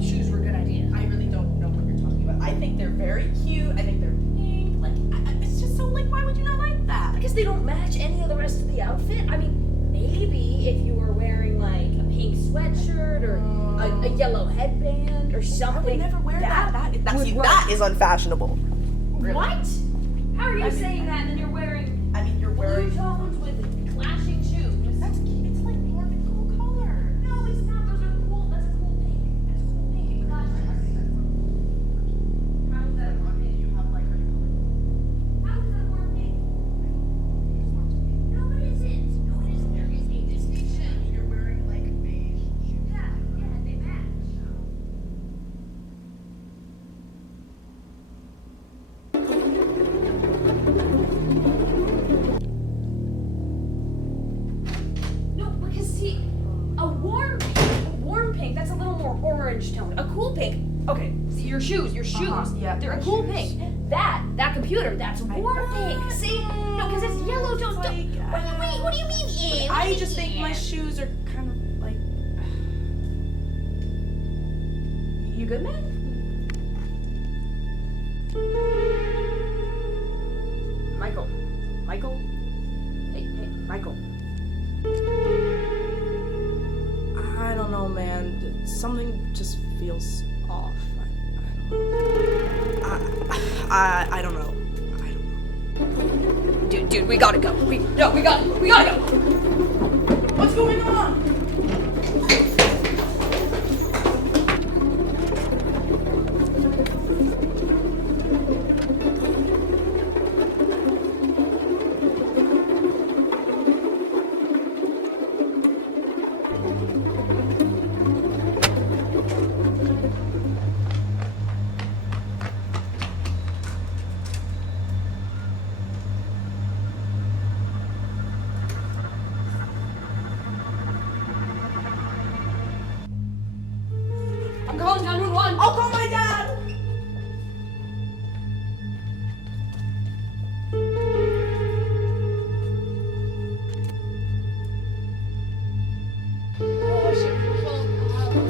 the shoes were a good idea. I really don't know what you're talking about. I think they're very cute. I think they're pink. Like, it's just so, like, why would you not like that? Because they don't match any of the rest of the outfit. I mean, maybe if you were wearing like a pink sweatshirt or a yellow headband or something. I would never wear that. would work. That is unfashionable. Really. What? How are you I mean, saying that and then you're wearing I mean, you're blue wearing. tones with clashing shoes? That's cute. It's like warm and cool color. No, it's not. Those are cool. That's a cool pink. That's a cool pink. Gosh, how is that a warm pink? You have like her color. How is that a warm pink? No, it isn't. No, it isn't. There is a distinction. You're wearing like beige shoes. Yeah, they match. No, because see, a warm pink, that's a little more orange tone. A cool pink, okay, see your shoes, Yeah, they're a my cool shoes. pink. That computer, that's warm pink. See, no, because it's yellow tone. Like, What do you mean? I just think my shoes are kind of like. You good, man? Michael? Hey, Michael. I don't know, man. Something just feels off. I don't know. Dude, we gotta go. We gotta go. What's going on? I'm calling 911. I'll call my dad! Oh, shit.